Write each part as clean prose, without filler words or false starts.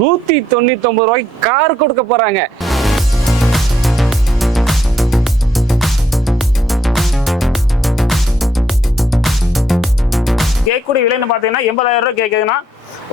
199 ரூபாய்க்கு கார் கொடுக்க போறாங்க. கேட்கக்கூடிய விலைன்னு பாத்தீங்கன்னா 80,000 ரூபாய் கேட்குதுன்னா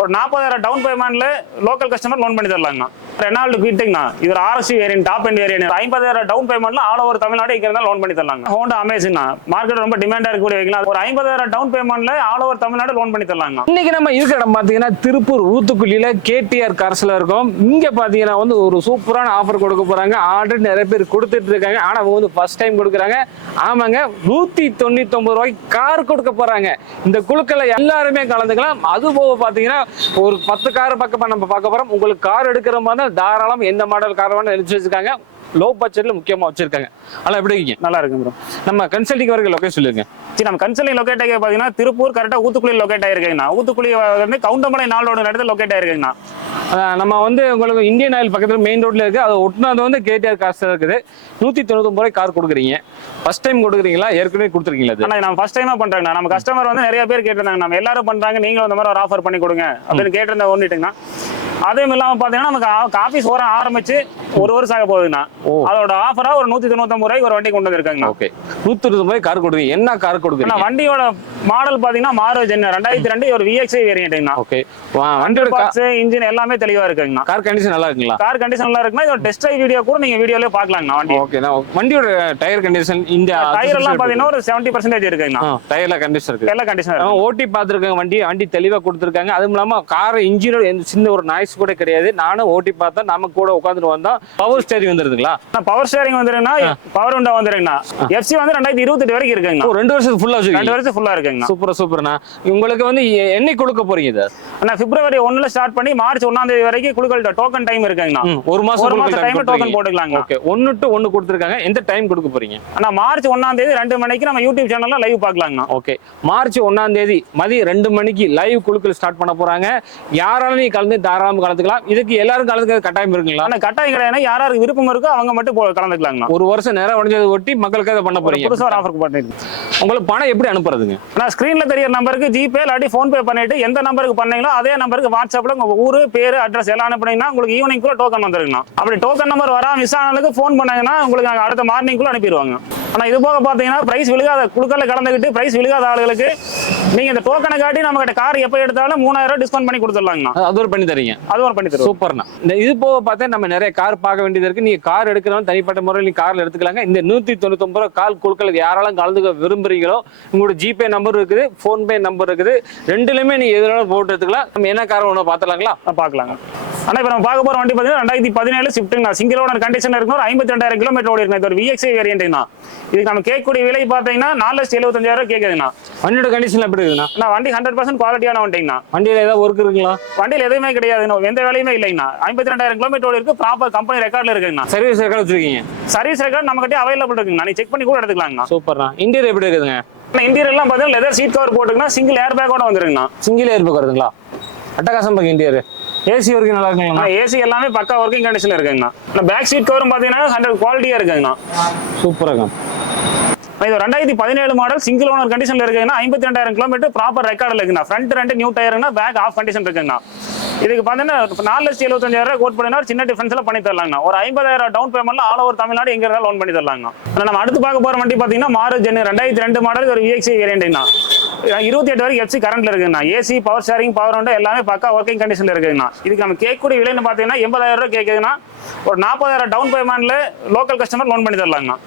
ஒரு 40,000 டவுன் பேமெண்ட்ல லோக்கல் கஸ்டமர் லோன் பண்ணி தரலாங்கண்ணா. ரெனால்டு குவிட்டுங்கண்ணா, இது ஒரு RSU variant, top and variant. 50,000 down பேமெண்ட்ல ஆல் ஓவர் தமிழ்நாடு இங்க இருந்தாலும் லோன் பண்ணி தரலாங்க. ஹோண்டா அமேசிங்ண்ணா, மார்க்கெட் ரொம்ப டிமாண்டா இருக்கக்கூடிய வைக்கலாம். ஒரு 50,000 டவுன் பேமெண்ட்ல ஆல் ஓவர் தமிழ்நாடு லோன் பண்ணி தரலாங்க. இன்னைக்கு நம்ம இருக்கிற இடம் பாத்தீங்கன்னா திருப்பூர் ஊத்துக்குளியில KTR கார்ஸ்ல இருக்கோம். இங்க பாத்தீங்கன்னா வந்து ஒரு சூப்பரான ஆஃபர் கொடுக்க போறாங்க. ஆல்ரெடி நிறைய பேர் கொடுத்துட்டு இருக்காங்க. ஆனா அவங்க வந்து ஃபர்ஸ்ட் டைம் கொடுக்குறாங்க. ஆமாங்க, 199 ரூபாய்க்கு கார் கொடுக்க போறாங்க. இந்த குழுக்களை எல்லாருமே கலந்துக்கலாம். அது போக பாத்தீங்கன்னா ஒரு 10 கார் பக்கம் நம்ம பார்க்க போறோம். உங்களுக்கு கார் எடுக்கிற மாதிரி தாராளம் எந்த மாடல் கார் வேணா எழுதி வச்சிருக்காங்க. லோ பட்ஜெட்ல முக்கியமா வச்சிருக்காங்க. அதெல்லாம் எப்படி இருக்கீங்க? நல்லா இருக்கு ப்ரோ. நம்ம கன்சல்டிங் வரைக்கும் லொகேஷன் சொல்லுங்க. சரி, நம்ம கன்சல்டிங் லொகேட் ஆகி பாத்தீங்கன்னா திருப்பூர் கரெக்டா ஊத்துக்குளியில் லொகேட் ஆயிருக்கீங்கண்ணா. ஊத்துக்குளி வந்து கவுண்டமலை 4 ரோடு இடத்துல லொகேட் ஆயிருக்கீங்கண்ணா. நம்ம வந்து உங்களுக்கு இந்தியன் ஆயில் பக்கத்துல மெயின் ரோட்ல இருக்கு. அதை ஒட்டினது வந்து KTR கார்ஸ் இருக்குது. 199 ரூபாய் கார் கொடுக்குறீங்க. ஃபர்ஸ்ட் டைம் கொடுக்குறீங்களா, ஏற்கனவே கொடுத்துருக்கீங்களா? ஆனா நம்ம ஃபர்ஸ்ட் டைமா பண்றாங்க. நம்ம கஸ்டமர் வந்து நிறைய பேர் கேட்டிருந்தாங்க, நம்ம எல்லாரும் பண்றாங்க, நீங்களும் அந்த மாதிரி ஒரு ஆஃபர் பண்ணி கொடுங்க அப்படின்னு கேட்டிருந்தா ஒன்னிட்டுங்கண்ணா. அதுவும் இல்லாம பாத்தீங்கன்னா நமக்கு ஆபீஸ் ஓரம் ஆரம்பிச்சு ஒரு வருஷம் ஆக போகுதுண்ணா. அதோட ஆஃபரா ஒரு 199 ரூபாய்க்கு ஒரு வண்டி கொண்டு வந்திருக்காங்க. ஓகே, 120 ரூபாய் கார் கொடுக்குறீங்க. என்ன கார் கொடுக்குறீங்க? வண்டியோட மாடல் பாத்தீங்கன்னா மாருதி ஜென் 2002 ஒரு VXI வேரியன்ட்ங்கண்ணா. ஓகே, வண்டியோட பார்ட்ஸ் இன்ஜின் எல்லாமே தெளிவா இருக்குங்கண்ணா. கார் கண்டிஷன் நல்லா இருக்குங்களா? கார் கண்டிஷன் நல்லா இருக்குன்னா இதோட டெஸ்ட் ட்ரைவ் வீடியோ கூட நீங்க வீடியோலயே பார்க்கலாம்ண்ணா. வண்டி ஓகே, வண்டியோட டயர் கண்டிஷன் இந்த டயர் எல்லாம் பாத்தீங்கன்னா ஒரு 70% இருக்குங்கண்ணா. டயர்ல கண்டிஷன் இருக்கு. எல்லா கண்டிஷன் ஓட்டி பார்த்துருக்காங்க. வண்டி தெளிவா கொடுத்துருக்காங்க. அதுவும் இல்லாம கார் இன்ஜினோட எந்த சின்ன ஒரு நாய்ஸ் கூட கிடையாது. நானும் ஓட்டி பார்த்தா நம்ம கூட உட்காந்துட்டு வந்தா பவர் ஸ்டேரிங் வந்துருதுங்களா? பவர் ஸ்டேரிங் வந்துருங்கண்ணா, பவர் விண்டோ வந்துருங்கண்ணா. FC வந்து 2028 வரைக்கும் இருக்குங்கண்ணா. 2 வருஷத்துக்கு ஃபுல்லா வச்சிருக்கீங்க. 2 வருஷம் ஃபுல்லா இருக்குங்கண்ணா. சூப்பர்ண்ணா. உங்களுக்கு வந்து என்னைக்கு கொடுக்க போறீங்க இத? அண்ணா பிப்ரவரி 1ல ஸ்டார்ட் பண்ணி மார்ச் 1ஆம் தேதி வரைக்கும் குழுக்கள் டோக்கன் டைம் இருக்குங்கண்ணா. ஒரு மாசம் டைம் டோக்கன் போட்டுக்கலாங்க. ஓகே, 1 to 1 கொடுத்திருக்காங்க. எந்த டைம் கொடுக்க போறீங்க? அண்ணா மார்ச் 1ஆம் தேதி 2 மணிக்கு நம்ம யூடியூப் சேனல்ல லைவ் பார்க்கலாங்கண்ணா. ஓகே, மார்ச் 1ஆம் தேதி மதியம் 2 மணிக்கு லைவ் குழுக்கள் ஸ்டார்ட் பண்ண போறாங்க. யாராலும் நீ கலந்து தாராளமா கலந்துக்கலாம். இதுக்கு எல்லாரும் கலந்துக்க கட்டாயம் இருக்குங்களா? ஆனா கட்டாயம் கிடையாது. யாருக்கு விருப்பம் இருக்கோ அவங்க மட்டும் கலந்துக்கலாங்கண்ணா. ஒரு வருஷம் நேரம் உடைஞ்சது ஒட்டி மக்களுக்கு அதை பண்ண போறீங்க. புதுசா ஒரு ஆஃபர் பண்ணிருக்கீங்க. உங்களுக்கு பணம் எப்படி அனுப்புறதுங்க? நான் ஸ்கிரீன்ல தெரியற நம்பருக்கு ஜிபே இல்லாட்டி போன்பே பண்ணிட்டு எந்த நம்பருக்கு பண்ணீங்களோ அதே நம்பருக்கு வாட்ஸ்அப்ல உங்க ஊரு பேரு அட்ரஸ் எல்லாம் அனுப்புனீங்கன்னா உங்களுக்கு ஈவினிங் குள்ள டோக்கன் வந்துருங்கண்ணா. அப்படி டோக்கன் நம்பர் வராம மிஸ் ஆனதுக்கு போன் பண்ணாங்கன்னா உங்களுக்கு அடுத்த மார்னிங் குள்ள அனுப்பிடுவாங்க. ஆனா இது போக பாத்தீங்கன்னா பிரைஸ் விழுகாத குழுக்கல்ல கலந்துக்கிட்டு பிரைஸ் விழுகாத ஆளுகளுக்கு நீங்க இந்த டோக்கனை காட்டி நம்ம கிட்ட கார் எப்ப எடுத்தாலும் 3000 ரூபாய் டிஸ்கவுண்ட் பண்ணி கொடுத்துடலாங்கண்ணா. அது ஒரு பண்ணி தரீங்க? அது ஒரு பண்ணி தருவோம். சூப்பர்ண்ணா. இந்த இது போக பார்த்தா நம்ம நிறைய கார் பார்க்க வேண்டியது இருக்கு. நீங்க கார் எடுக்கிறவங்க தனிப்பட்ட முறையில் நீங்க கார்ல எடுத்துக்கலாங்க. இந்த 199 ரூபாய் கால் குழுக்களுக்கு யாரெல்லாம் கலந்துக்க விரும்புறீங்களோ உங்களோட ஜிபே நம்பர் இருக்குது, போன்பே நம்பர் இருக்குது. ரெண்டுலயுமே நீங்க எதுனாலும் போட்டு எடுத்துக்கலாம். நம்ம என்ன கார் ஒன்று பார்த்துலாங்களா? பார்க்கலாங்க. ஆனா இப்ப நம்ம பார்க்க போற வண்டி பாத்தீங்கன்னா 2017 ஸ்விஃப்ட்ங்கண்ணா. சிங்கிள் ஓனர் கண்டிஷன் இருக்கும். 52,000 கிலோமீட்டர் ஓடி இருக்கு. இது ஒரு VXI வேரியன்ட்ங்கண்ணா. இதுக்கு நம்ம கேட்கக்கூடிய விலை பாத்தீங்கன்னா 4,75,000 கேக்குதுங்கண்ணா. வண்டியோட கண்டிஷன் எப்படி இருக்குண்ணா? வண்டி 100% குவாலிட்டியான வண்டிங்கண்ணா. வண்டியில ஏதாவது ஒர்க் இருக்குங்களா? வண்டியில எதுவுமே கிடையாது, எந்த வேலையுமே இல்லைங்கண்ணா. 52,000 கிலோமீட்டர் ஓடி இருக்கு. ப்ராப்பர் கம்பெனி ரெக்கார்ட்ல இருக்குங்கண்ணா. சர்வீஸ் ரெக்கார்ட் வச்சிருக்கீங்க? சர்வீஸ் ரெக்கார்ட் நம்ம கிட்ட அவைலபிள் இருக்குங்கண்ணா. நீ செக் பண்ணி கூட எடுத்துக்கலாங்கண்ணா. சூப்பர்ண்ணா. இன்டீரியர் எப்படி இருக்குதுங்க? இன்டீரியர் எல்லாம் பாத்தீங்கன்னா லெதர் சீட் கவர் போட்டுங்கன்னா சிங்கிள் ஏர் பேக்கோட வந்துருங்கண்ணா. சிங்கிள் ஏர் பேக் வருதுங்களா? அட்டகாசம் பாக்க. இன்டீரியர் ஏசி வரைக்கும் நல்லா இருக்குங்களா? ஏசி எல்லாமே பக்கா ஒர்க்கிங் கண்டிஷன்ல இருக்குங்கண்ணா. பேக் சீட் கவரும் பாத்தீங்கன்னா 100 குவாலிட்டியா இருக்குங்கண்ணா. சூப்பராக. இது 2017 மாடல் சிங்கிள் ஓனர் கண்டிஷன்ல இருக்குங்கன்னா 52,000 கிலோமீட்டர் ப்ராப்பர் ரெக்கார்ட்ல இருக்குண்ணா. ஃப்ரண்ட் 2 நியூ டயர்னா பேக் ஆஃப் கண்டிஷன் இருக்குங்கண்ணா. இதுக்கு பாத்தீங்கன்னா 4,75,000 கோட் பண்ணினா சின்ன டிஃபரன்ஸ்ல பண்ணி தரலாங்கண்ணா. ஒரு 50,000 டவுன் பேமெண்ட்ல ஆல் ஓவர் தமிழ்நாடு எங்க இருந்தாலும் லோன் பண்ணி தரலாங்கண்ணா. நம்ம அடுத்து பார்க்க போற வண்டி பாத்தீங்கன்னா மாருதி ஜென் 2002 மாடல் ஒரு VXI வேரியன்ட்ங்கண்ணா. 28 வரைக்கும் FC கரண்ட்ல இருக்குங்கண்ணா. AC power sharing power window எல்லாமே பக்கா ஒர்க்கிங் கண்டிஷன்ல இருக்குங்கண்ணா. இதுக்கு நம்ம கேட்கக்கூடிய விலைன்னு பாத்தீங்கன்னா 80,000 ரூபாய் கேக்குதுன்னா ஒரு 40,000 டவுன் பேமெண்ட்ல லோக்கல் கஸ்டமர் லோன் பண்ணி தரலாங்கண்ணா.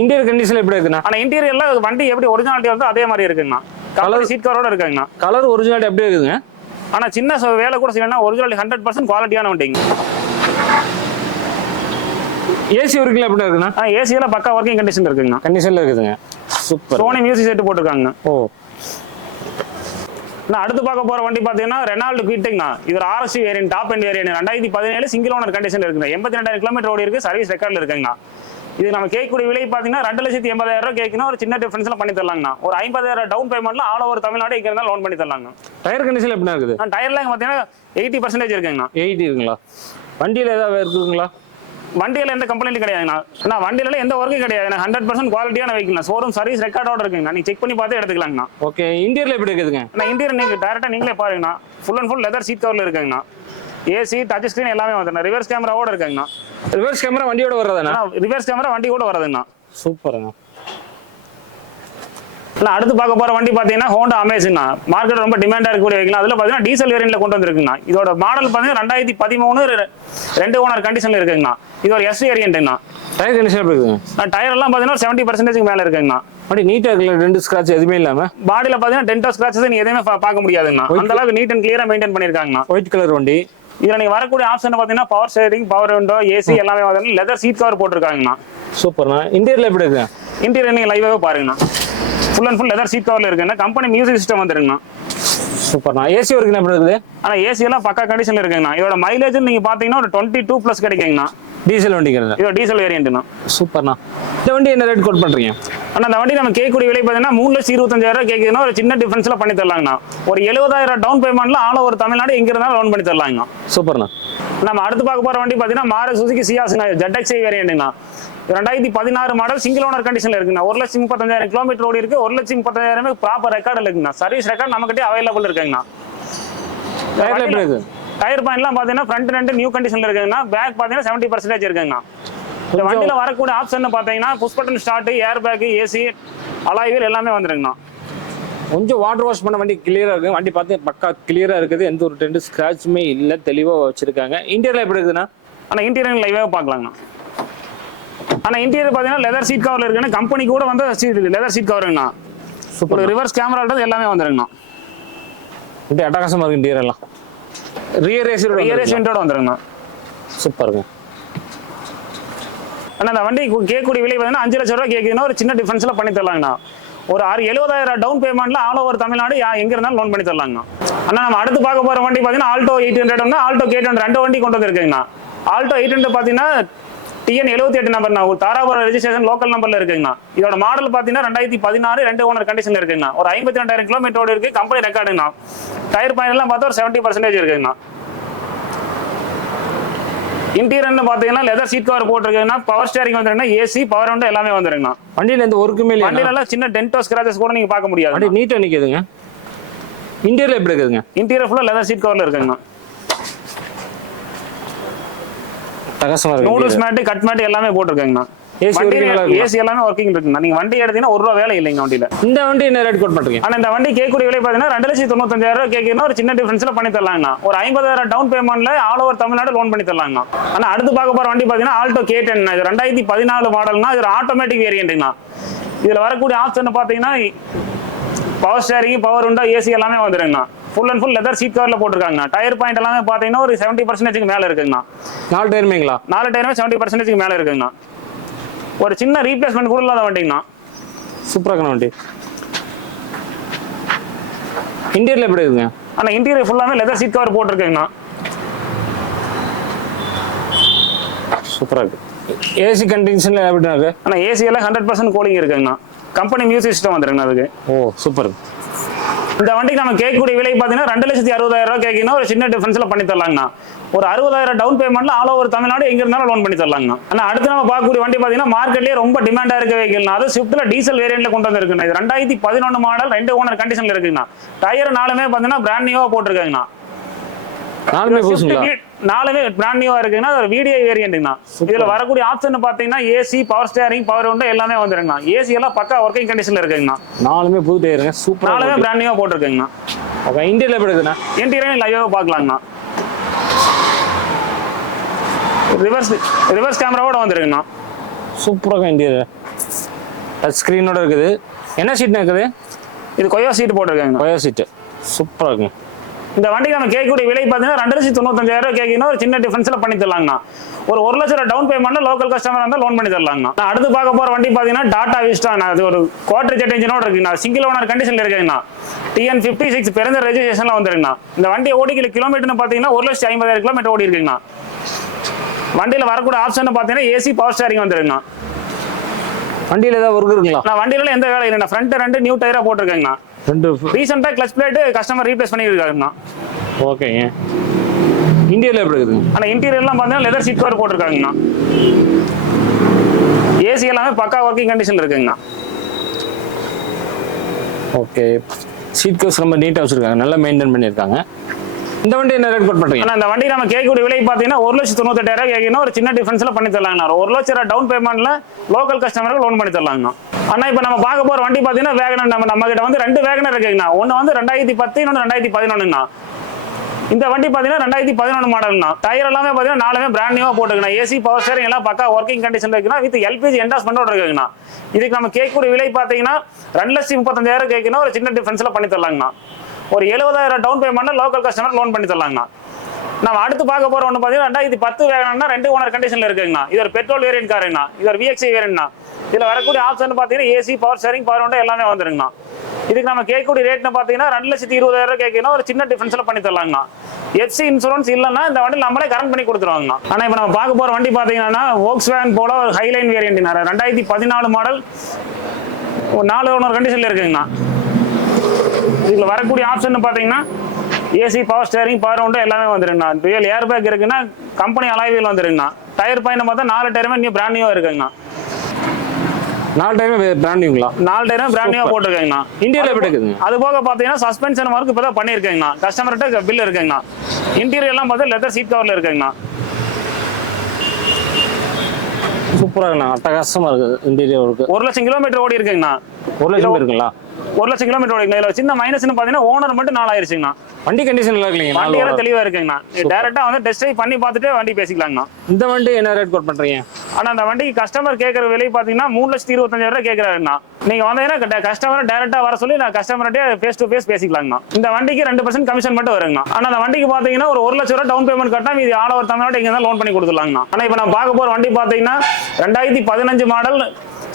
இன்டீரியர் கண்டிஷன் எப்படி இருக்குண்ணா? ஆனா இன்டீரியர்ல வண்டி எப்படி ஒரிஜினாலிட்டி வருதோ அதே மாதிரி இருக்குங்கண்ணா. கலர் சீட் கவரோட இருக்குங்கண்ணா. கலர் ஒரிஜினாலிட்டி எப்படி இருக்குதுங்க? ஆனா சின்ன வேலை கூட செய்யணும்னா ஒரிஜினாலிட்டி 100% குவாலிட்டியான வண்டிங்க. ஏசி ஒர்க்கிங் எப்படி இருக்குண்ணா? ஏசி எல்லாம் பக்கா ஒர்க்கிங் கண்டிஷன் இருக்குங்கண்ணா. கண்டிஷன்ல இருக்குதுங்க. சூப்பர். சோனி மியூசிக் செட் போட்டுருக்காங்க. ஓ. நான் அடுத்து பார்க்க போற வண்டி பாத்தீங்கன்னா ரெனால்டு குவிட்டுங்கண்ணா. இது ஒரு RSU variant, top and variant. 2017 single owner condition இருக்குங்க. 82,000 கிலோமீட்டர் ஓடி இருக்கு. சர்வீஸ் ரெக்கார்ட்ல இருக்குங்கண்ணா. இது நம்ம கேட்கக்கூடிய விலை பாத்தீங்கன்னா 2,80,000 ரூபாய் கேட்கணும். ஒரு சின்ன டிஃபரன்ஸ்ல பண்ணி தரலாங்கண்ணா. ஒரு 50,000 டவுன் பேமெண்ட்ல ஆல் ஓவர் தமிழ்நாடு எங்க இருந்தாலும் லோன் பண்ணி தரலாங்க. டயர் கண்டிஷன் எப்படி இருக்குது? டயர்லாம் பாத்தீங்கன்னா 80% இருக்குங்கண்ணா. 80 இருக்குங்களா? வண்டியில ஏதாவது இருக்குங்களா? வண்டியில எந்த கம்ப்ளைண்ட் கிடையாதுண்ணா. வண்டியில எந்த ஒர்க்கும் கிடையாது. 100% குவாலிட்டியான வெஹிக்கிள். ஷோரூம் சர்வீஸ் ரெக்கார்டோட இருக்குங்கண்ணா. நீங்க செக் பண்ணி பார்த்து எடுத்துக்கலாங்கண்ணா. ஓகே. இன்டீரியர் எப்படி இருக்குதுங்க? இன்டீரியர் நீங்க டைரக்டா நீங்களே பாருங்கண்ணா. Full and full leather seat கவர்ல இருக்குங்கண்ணா. ஏசி டச் ஸ்கிரீன் எல்லாமே வந்துருங்க. ரிவர்ஸ் கேமராவோட இருக்குங்கண்ணா. ரிவர்ஸ் கேமரா வண்டியோட வர்றதுண்ணா? ரிவர்ஸ் கேமரா வண்டி கூட வருதுங்கண்ணா. சூப்பருங்க. அடுத்து பார்க்க போற வண்டி பாத்தீங்கன்னா ஹோண்டா அமேஸ்ண்ணா. மார்க்கெட் ரொம்ப டிமாண்டா இருக்கக்கூடிய வெஹிக்கிள். அதுல பாத்தீங்கன்னா டீசல் வேரியன்ட்ல கொண்டு வந்திருக்குங்கண்ணா. இதோட மாடல் பாத்தீங்கன்னா 2013 2 ஓனர் கண்டிஷன்ல இருக்குங்கண்ணா. இது ஒரு எஸ் வேரியன்ட்ங்கண்ணா. டயர் கண்டிஷன் எப்படி இருக்குங்க? டயர் எல்லாம் பாத்தீங்கன்னா 70% மேல இருக்குங்கண்ணா. அப்படி நீட்டா இருக்குல்ல, 2 ஸ்கிராட்ச் எதுவுமே இல்லாம. பாடியில பாத்தீங்கன்னா டென்டோ ஸ்கிராச்சஸ் நீ எதுவுமே பார்க்க முடியாதுங்கண்ணா. அந்த அளவுக்கு நீட் அண்ட் கிளியரா மெயின்டைன் பண்ணிருக்காங்கண்ணா. ஒயிட் கலர் வண்டி. இதுல நீங்க வரக்கூடிய ஆப்ஷன் பாத்தீங்கன்னா power steering, power window, AC எல்லாமே வந்து லெதர் சீட் கவர் போட்டிருக்காங்கண்ணா. சூப்பர்ண்ணா. இன்டீரியர்ல எப்படி இருக்கு? இன்டீரியர் நீங்க லைவாவே பாருங்கண்ணா. Full and full leather seat கவர்ல இருக்குண்ணா. கம்பெனி மியூசிக் சிஸ்டம் வந்துருங்கண்ணா. சூப்பர்ண்ணா. ஏசி ஒர்க் எப்படி இருக்குது? ஆனா ஏசி எல்லாம் பக்கா கண்டிஷன்ல இருக்குங்கண்ணா. இதோட மைலேஜ் நீங்க பாத்தீங்கன்னா ஒரு 22+ கிடைக்குங்கண்ணா. டீசல் வண்டிங்கிறது? இது டீசல் வேரியன்ட்ண்ணா. சூப்பர்ண்ணா. இந்த வண்டி என்ன ரேட் கோட் பண்றீங்க? ஆனா அந்த வண்டி நம்ம கேட்கக்கூடிய விலை பாத்தீங்கன்னா 3,25,000 கேக்குதுன்னா ஒரு சின்ன டிஃபரன்ஸ்ல பண்ணி தரலாங்கண்ணா. ஒரு 70,000 டவுன் பேமெண்ட்ல ஆல் ஓவர் தமிழ்நாடு எங்க இருந்தாலும் லோன் பண்ணி தரலாங்கண்ணா. சூப்பர்ண்ணா. நம்ம அடுத்து பார்க்க போற வண்டி பாத்தீங்கன்னா மாருதி சுசுகி சியாஸ்ண்ணா. ZXi வேரியன்ட்ண்ணா. 2016 மாடல் சிங்கிள் ஓனர் கண்டிஷன்ல இருக்குண்ணா. 1,35,000 கிலோமீட்டர் ஓடி இருக்கு. 1,35,000 ப்ராப்பர் ரெக்கார்டு இருக்குண்ணா. சர்வீஸ் ரெக்கார்ட் நம்ம கிட்டே அவைலபிள் இருக்குங்கண்ணா. டயர் பாயிண்ட்லாம் பாத்தீங்கன்னா ஃப்ரண்ட் ரெண்டு நியூ கண்டிஷன்ல இருக்குங்கண்ணா. பேக் பாத்தீங்கன்னா 70% இருக்குங்கண்ணா. இந்த வண்டியில வரக்கூடிய ஆப்ஷன் பாத்தீங்கன்னா push button start, air bag, AC, alloy wheel எல்லாமே வந்துருங்கண்ணா. கொஞ்சம் வாட்டர் வாஷ் பண்ண வண்டி கிளியரா இருக்கு. வண்டி பார்த்து பக்கா கிளியரா இருக்குது. எந்த ஒரு டென்ட் ஸ்கிராட்சுமே இல்லை, தெளிவா வச்சிருக்காங்க. இன்டீரியர்ல எப்படி இருக்குதுண்ணா? ஆனா இன்டீரியர் லைவாக பார்க்கலாங்கண்ணா. ஆனா இன்டீரியர் பாத்தீங்கன்னா லெதர் சீட் கவர்ல இருக்குன்னா கம்பெனி கூட வந்து லெதர் சீட் கவருங்கண்ணா. சூப்பர். ரிவர்ஸ் கேமரா எல்லாமே வந்துருங்கண்ணா. இப்படி அட்டகாசமா இருக்கு இன்டீரியர் எல்லாம். ரியர் ஏசி விண்டோட வந்துருங்கண்ணா. சூப்பருங்க. ஆனா அந்த வண்டி கேட்கக்கூடிய விலை பாத்தீங்கன்னா 5 லட்சம் ரூபாய் கேக்குதுன்னா ஒரு சின்ன டிஃபரன்ஸ்ல பண்ணி தரலாங்கண்ணா. ஒரு 70,000 டவுன் பேமெண்ட்ல ஆல் ஓவர் தமிழ்நாடு எங்க இருந்தாலும் லோன் பண்ணி தரலாங்கண்ணா. ஆனா நம்ம அடுத்து பார்க்க போற வண்டி பாத்தீங்கன்னா ஆல்டோ 800, ஆல்டோ K200 2 வண்டி கொண்டு வந்திருக்குங்கண்ணா. ஆல்டோ 800 பாத்தீங்கன்னா TN 78 நம்பர்ண்ணா. ஒரு தாராபுரம் ரெஜிஸ்ட்ரேஷன் லோக்கல் நம்பர்ல இருக்குங்கண்ணா. இதோட மாடல் பாத்தீங்கன்னா 2016 2 ஓனர் கண்டிஷன்ல இருக்குங்கண்ணா. ஒரு 52,000 கிலோமீட்டர் இருக்கு. கம்பெனி ரெக்கார்டுங்கண்ணா. டயர் பாயிண்ட் எல்லாம் பார்த்தா ஒரு 70% இருக்குங்கண்ணா. இன்டீரியர்னு பாத்தீங்கன்னா லெதர் சீட் கவர் போட்டிருக்குங்கண்ணா. பவர் ஸ்டீரிங் வந்துருங்கண்ணா. ஏசி, பவர் விண்டோ எல்லாமே வந்துருங்கண்ணா. வண்டியில எந்த ஒர்க்குமே இல்லை. வண்டியில எல்லாம் சின்ன டென்டோ ஸ்கிராச்சஸ் கூட நீங்க பார்க்க முடியாது. வண்டி நீட்டா நிக்குதுங்க. இன்டீரியர் எப்படி இருக்குதுங்க? இன்டீரியர் ஃபுல்லா லெதர் சீட் கவர்ல இருக்குங்கண்ணா. அட்டகாசமா இருக்கு. நூடுல்ஸ் மேட், கட் மேட் எல்லாமே போட்டிருக்காங்கண்ணா. ஏசி எல்லாமே ஒர்க்கிங் இருக்குண்ணா. நீங்க வண்டி எடுத்தீங்கன்னா ₹1 வேலை இல்லைங்க வண்டியில. இந்த வண்டி என்ன ரேட் கோட் பண்றீங்க? ஆனா இந்த வண்டி கேட்கக்கூடிய விலை பாத்தீங்கன்னா 2,95,000 கேட்குன்னா ஒரு சின்ன டிஃபரன்ஸ்ல பண்ணி தரலாங்கண்ணா. ஒரு 50,000 டவுன் பேமெண்ட்ல ஆல் ஓவர் தமிழ்நாடு லோன் பண்ணி தரலாங்கண்ணா. ஆனா அடுத்து பார்க்க போற வண்டி பாத்தீங்கன்னா ஆல்டோ K10. இது 2014 மாடல்னா. இது ஆட்டோமேட்டிக் வேரியன்ட்ங்கண்ணா. இதுல வரக்கூடிய ஆப்ஷன் பாத்தீங்கன்னா power steering, power window, AC எல்லாமே வந்துருங்கண்ணா. Full and full leather seat கவர்ல போட்டிருக்காங்க. டயர் பாயிண்ட் எல்லாமே பாத்தீங்கன்னா ஒரு 70% மேல இருக்குங்கண்ணா. 4 டயருமேங்களா? 4 டயருமே 70% மேல இருக்குங்கண்ணா. ஒரு சின்ன ரீப்ளேஸ்மெண்ட் கூட இல்லாத வண்டிங்கண்ணா. சூப்பரான வண்டி. இன்டீரியர்ல எப்படி இருக்குங்க? ஆனா இன்டீரியர் ஃபுல்லாமே லெதர் சீட் கவர் போட்டிருக்குங்கண்ணா. சூப்பரா இருக்கு. ஏசி கண்டிஷன்ல எப்படி இருக்கு? ஆனா ஏசி எல்லாம் 100% கூலிங் இருக்குங்கண்ணா. கம்பெனி மியூசிக் சிஸ்டம் வந்துருங்கண்ணா அதுக்கு. ஓ சூப்பர். இந்த வண்டிக்கு நம்ம கேட்கக்கூடிய விலை பாத்தீங்கன்னா 2,60,000 கேட்கணும். ஒரு சின்ன டிஃபரன்ஸ்ல பண்ணி தரலாங்கண்ணா. ஒரு 60,000 டவுன் பேமெண்ட்ல ஆல் ஓவர் தமிழ்நாடு எங்க இருந்தாலும் லோன் பண்ணி தரலாங்கண்ணா. ஆனா அடுத்து நம்ம பார்க்கக்கூடிய வண்டி பாத்தீங்கன்னா மார்க்கெட்லயே ரொம்ப டிமாண்டா இருக்க வெஹிக்கிள்னா. அது ஸ்விஃப்ட்ல டீசல் வேரியன்ட்ல கொண்டு வந்திருக்குண்ணா. இது 2011 மாடல் 2 ஓனர் கண்டிஷன்ல இருக்குங்கண்ணா. டயர் நாலுமே பாத்தீங்கன்னா பிராண்ட் நியூவா போட்டிருக்காங்கண்ணா. நாலுமே பிராண்ட் நியூவா இருக்குன்னா VDI வேரியன்ட்ங்கண்ணா. இதுல வரக்கூடிய ஆப்ஷன் பாத்தீங்கன்னா AC, power steering, power window எல்லாமே வந்துருங்கண்ணா. ஏசி எல்லாம் பக்கா ஒர்க்கிங் கண்டிஷன்ல இருக்குங்கண்ணா. நாலுமே புது டயருங்க. சூப்பரா. நாலுமே பிராண்ட் நியூவா போட்டிருக்குங்கண்ணா. ஓகே. இன்டீரியர் எப்படி இருக்குண்ணா? இன்டீரியர் லைவாவே பார்க்கலாங்கண்ணா. ரிவர்ஸ் கேமராவோட வந்துருங்கண்ணா. சூப்பராக இன்டீரியர். டச் ஸ்கிரீனோட இருக்குது. என்ன சீட்னா இருக்குது? இது கொய்யா சீட் போட்டிருக்காங்க. கொய்யா சீட்டு சூப்பராக இருக்குங்க. இந்த வண்டிக்கு நம்ம கேட்கக்கூடிய விலை பார்த்தீங்கன்னா 2,95,000 கேட்கணும். ஒரு சின்ன டிஃபரன்ஸ்ல பண்ணி தரலாங்கண்ணா. ஒரு 1 லட்சம் டவுன் பேமெண்ட்ல லோக்கல் கஸ்டமர் இருந்தால் லோன் பண்ணி தரலாங்கண்ணா. அடுத்து பார்க்க போற வண்டி பார்த்தீங்கன்னா டாடா விஸ்டாண்ணா. அது ஒரு குவார்டர் ஜெட் இன்ஜினோட இருக்குங்கண்ணா. சிங்கிள் ஓனர் கண்டிஷன்ல இருக்குங்கண்ணா. TN 56 பிறந்த ரெஜிஸ்ட்ரேஷன்ல வந்துருங்கண்ணா. இந்த வண்டியை ஓடிக்கிற கிலோமீட்டர்னு பார்த்தீங்கன்னா 1,50,000 கிலோமீட்டர் ஓடி இருக்குங்கண்ணா. வண்டியில வரக்கூடிய ஆப்ஷன் பார்த்தீங்கன்னா ஏசி, பவர் ஸ்டீரிங் வந்துருங்கண்ணா. வண்டியில ஏதாவது ஒர்க் இருக்குங்களா? வண்டியில எந்த வேலை இல்லைண்ணா. ஃப்ரண்ட் 2 நியூ டயரா போட்டிருக்கேங்கண்ணா. ரீசெண்டா கிளச் பிளேட் கஸ்டமர் ரீப்ளேஸ் பண்ணிருக்காங்கண்ணா. ஓகேங்க. இன்டீரியர் எப்படி இருக்குங்க? ஆனா இன்டீரியர்லாம் பார்த்தீங்கன்னா லெதர் சீட் கவர் போட்டிருக்காங்கண்ணா. ஏசி எல்லாமே பக்கா ஒர்க்கிங் கண்டிஷன்ல இருக்குங்கண்ணா. ஓகே. சீட் கவர்ஸ் ரொம்ப நீட்டா வச்சிருக்காங்க. நல்லா மெயின்டைன் பண்ணியிருக்காங்க. இந்த வண்டி என்ன ரேட் கோட் பண்றீங்க? ஆனா இந்த வண்டி நம்ம கேட்கக்கூடிய விலை பாத்தீங்கன்னா 1,98,000 கேட்கணும். ஒரு சின்ன டிஃபரன்ஸ்ல பண்ணி தரலாங்கண்ணா. 1,00,000 டவுன் பேமெண்ட்ல லோக்கல் கஸ்டமருக்கு லோன் பண்ணி தரலாங்கண்ணா. ஆனா இப்ப நம்ம பார்க்க போற வண்டி பாத்தீங்கன்னா வேகனர். நம்ம கிட்ட வந்து 2 வேகனர் இருக்குங்கண்ணா. ஒன்னு வந்து 2010, இன்னொன்னு 2011ங்கண்ணா. இந்த வண்டி பாத்தீங்கன்னா 2011 மாடல்னா. டயர் எல்லாமே பாத்தீங்கன்னா 4மே பிராண்ட் நியூவா போட்டுக்கணும். ஏசி பவர் ஸ்டீரிங் எல்லாம் பக்கா ஒர்க்கிங் கண்டிஷன்ல இருக்குன்னா வித் எல்பிஜி என்டாஸ்மென்ட்டோட இருக்குங்கண்ணா. இதுக்கு நம்ம கேட்கக்கூடிய விலை பாத்தீங்கன்னா 2,35,000 கேட்கணும். ஒரு சின்ன டிஃபரன்ஸ்ல பண்ணி தரலாங்கண்ணா. ஒரு 70,000 டவுன் பேமெண்ட்ல லோக்கல் கஸ்டமர் லோன் பண்ணி தரலாங்கண்ணா. நம்ம அடுத்து பார்க்க போற ஒன்று பாத்தீங்கன்னா 2010 வேகனா 2 ஓனர் கண்டிஷன்ல இருக்குங்கண்ணா. இது ஒரு பெட்ரோல் வேரியன்ட் காருங்கண்ணா. இது ஒரு VXI வேரியன்ட்னா. இதுல வரக்கூடிய ஆப்ஷன் பாத்தீங்கன்னா AC power steering power window எல்லாமே வந்துருங்கண்ணா. இதுக்கு நம்ம கேட்கக்கூடிய ரேட்னு பாத்தீங்கன்னா 2,20,000 கேட்கணும். ஒரு சின்ன டிஃபரன்ஸ்ல பண்ணி தரலாங்கண்ணா. FC இன்சூரன்ஸ் இல்லைன்னா இந்த வண்டி நம்மளே கரண்ட் பண்ணி கொடுத்துருவாங்கண்ணா. ஆனா இப்ப நம்ம பார்க்க போற வண்டி பாத்தீங்கன்னா Volkswagen போல ஒரு ஹைலைன் வேரியன்ட் 2014 மாடல், ஒரு 4 ஓனர் கண்டிஷன்ல இருக்குங்கண்ணா. இதுல வரக்கூடிய ஆப்ஷன் பாத்தீங்கன்னா AC power steering power window எல்லாமே வந்துருங்கண்ணா. டுயல் ஏர் பேக் இருக்குன்னா கம்பெனி அலாய் வீல் வந்துருங்கண்ணா. டயர் பாயிண்ட் பார்த்தா 4 டயருமே நியூ பிராண்ட் நியூவா இருக்குங்கண்ணா. 4 டயருமே பிராண்ட் நியூங்களா? 4 டயருமே பிராண்ட் நியூவா போட்டுருக்கேங்கண்ணா. இன்டீரியர் எப்படி இருக்குங்க? அது போக பாத்தீங்கன்னா சஸ்பென்ஷன் ஒர்க் இப்பதான் பண்ணிருக்கேங்கண்ணா. கஸ்டமர்கிட்ட பில் இருக்குங்கண்ணா. இன்டீரியர் எல்லாம் பார்த்தா லெதர் சீட் கவர்ல இருக்குங்கண்ணா. சூப்பரா இருக்குண்ணா. அட்டகாசமா இருக்கு இன்டீரியர் ஒர்க். 1,00,000 கிலோமீட்டர் ஓடி இருக்குங்கண்ணா. 1,00,000 இருக்குங்களா? 1,00,000 கிலோமீட்டர் ஓடி. இதுல சின்ன மைனஸ்னு பாத்தீங்கன்னா ஓனர் மட்டும் 4 ஆயிருச்சுங்கண்ணா. வண்டி கண்டிஷன் நல்லா இல்லைங்க. வண்டி எல்லாம் தெளிவா இருக்குங்கண்ணா. டைரக்டா வந்து டெஸ்ட் ட்ரைவ் பண்ணி பார்த்துட்டு வண்டி பேசிக்கலாங்கண்ணா. இந்த வண்டி என்ன ரேட் கோட் பண்றீங்க? ஆனா அந்த வண்டிக்கு கஸ்டமர் கேட்கற விலை பாத்தீங்கன்னா 3,25,000 கேட்கறாருண்ணா. நீங்க வந்தீங்கன்னா கஸ்டமர் டைரக்டா வர சொல்லி நான் கஸ்டமர்கிட்ட ஃபேஸ் டு ஃபேஸ் பேசிக்கலாங்கண்ணா. இந்த வண்டிக்கு 2% கமிஷன் மட்டும் வருங்கண்ணா. ஆனா அந்த வண்டிக்கு பாத்தீங்கன்னா ஒரு 1,00,000 டவுன் பேமெண்ட் கட்டினா இது ஆல் ஓவர் தமிழ்நாடு எங்க இருந்தாலும் லோன் பண்ணி கொடுத்துடலாங்கண்ணா. ஆனா இப்ப நான் பார்க்க போற வண்டி பாத்தீங்கன்னா 2015 மாடல்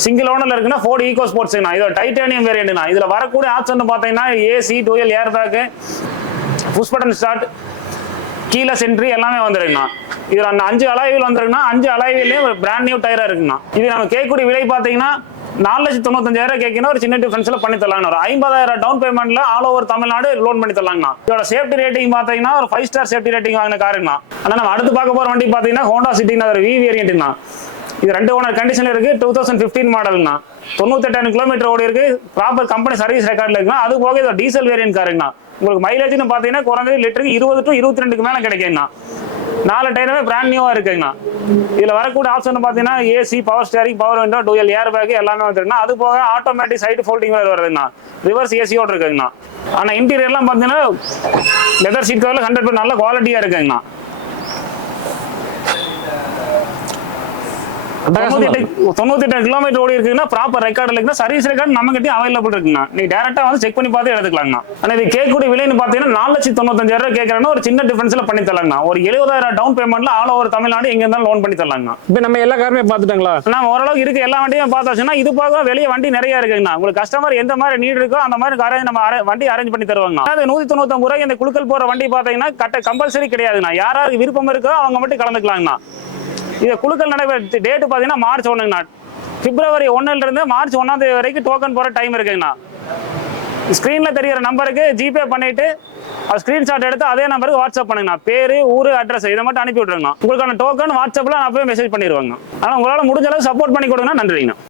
சிங்கிள் ஓனர்ல இருக்குன்னா Ford ஈகோ ஸ்போர்ட்ஸ்னா. இது டைட்டானியம் வேரியன்ட்னா. இதுல வரக்கூடிய ஆப்ஷன் பாத்தீங்கன்னா AC dual air bag, push button start, keyless entry எல்லாமே வந்துருங்கண்ணா. இதுல அந்த 5 அலாய் வீல் வந்துருக்குன்னா 5 அலாய் வீல்லயும் ஒரு பிராண்ட் நியூ டயரா இருக்குங்கண்ணா. இது நம்ம கேட்கக்கூடிய விலை பாத்தீங்கன்னா 4,95,000 கேட்கணும். ஒரு சின்ன டிஃபரன்ஸ்ல பண்ணி தரலாங்கண்ணா. ஒரு 50,000 டவுன் பேமெண்ட்ல ஆல் ஓவர் தமிழ்நாடு லோன் பண்ணி தரலாங்கண்ணா. இதோட சேஃப்டி ரேட்டிங் பாத்தீங்கன்னா ஒரு 5 ஸ்டார் சேஃப்டி ரேட்டிங் வாங்கின காருங்கண்ணா. ஆனா நம்ம அடுத்து பார்க்க போற வண்டி பாத்தீங்கன்னா ஹோண்டா சிட்டினா ஒரு V வேரியன்ட்னா. இது 2 ஓனர் கண்டிஷன்ல இருக்கு. 2015 மாடல்னா. 98,000 கிலோமீட்டர் ஓடி இருக்கு. ப்ராப்பர் கம்பெனி சர்வீஸ் ரெக்கார்ட்ல இருக்குன்னா. அது போக இது டீசல் வேரியன்ட் காருங்கண்ணா. உங்களுக்கு மைலேஜ்னு பாத்தீங்கன்னா குறைஞ்சது லிட்டருக்கு 20 to 22 மேல கிடைக்குங்கண்ணா. 4 டயருமே பிராண்ட் நியூவா இருக்குங்கண்ணா. இதுல வரக்கூடிய ஆப்ஷன் பாத்தீங்கன்னா AC power steering power window dual air back எல்லாமே வந்துருக்குண்ணா. அது போக ஆட்டோமேட்டிக் சைடு ஃபோல்டிங் வருதுங்கண்ணா. ரிவர்ஸ் ஏசியோட இருக்குங்கண்ணா. ஆனா இன்டீரியர்லாம் பாத்தீங்கன்னா லெதர் சீட் கவர்ல 100% நல்ல குவாலிட்டியா இருக்குங்கண்ணா. 98 கிலோமீட்டர் ஓடி இருக்குன்னா ப்ராப்பர் ரெக்கார்டு இருக்குன்னா சர்வீஸ் ரெக்கார்டு நம்ம கிட்ட அவைலபிள் இருக்குங்கண்ணா. நீங்க டைரக்டா வந்து செக் பண்ணி பார்த்து எடுத்துக்கலாங்கண்ணா. ஆனா இது கேட்கக்கூடிய விலைன்னு பாத்தீங்கன்னா 4,95,000 கேட்கறேன்னா ஒரு சின்ன டிஃபரன்ஸ்ல பண்ணி தரலாங்கண்ணா. ஒரு 70,000 டவுன் பேமெண்ட்ல ஆல் ஓவர் தமிழ்நாடு எங்க இருந்தாலும் லோன் பண்ணி தரலாங்கண்ணா. இப்போ நம்ம எல்லா காருமே பார்த்துட்டாங்களா? நம்ம ஓரளவுக்கு இருக்கு எல்லா வண்டியும் பார்த்தாச்சுன்னா இது போக வெளியே வண்டி நிறைய இருக்குங்கண்ணா. உங்களுக்கு கஸ்டமர் எந்த மாதிரி நீட் இருக்கோ அந்த மாதிரி நம்ம வண்டி அரேஞ்ச் பண்ணி தருவாங்க. அது 199 ரூபாய் இந்த குழுக்கள் போற வண்டி பாத்தீங்கன்னா கம்பல்சரி கிடையாதுண்ணா. யாராருக்கு விருப்பம் இருக்கோ அவங்க மட்டும் கலந்துக்கலாங்கண்ணா. இது குழுக்கள் நடைபெற டேட் பாத்தீங்கன்னா மார்ச் 1ங்கண்ணா. பிப்ரவரி 1ல இருந்து மார்ச் 1ஆம் தேதி வரைக்கும் டோக்கன் போற டைம் இருக்குங்கண்ணா. ஸ்கிரீன்ல தெரியற நம்பருக்கு ஜிபே பண்ணிட்டு ஸ்கிரீன்ஷாட் எடுத்து அதே நம்பருக்கு வாட்ஸ்அப் பண்ணுங்கண்ணா. பேரு ஊரு அட்ரஸ் இதை மட்டும் அனுப்பி விட்டுருங்கண்ணா. உங்களுக்கான டோக்கன் வாட்ஸ்அப்ல நான் அப்பவே மெசேஜ் பண்ணிடுவாங்க. ஆனா உங்களால முடிஞ்ச அளவுக்கு சப்போர்ட் பண்ணி கொடுங்கன்னா நன்றிங்கண்ணா.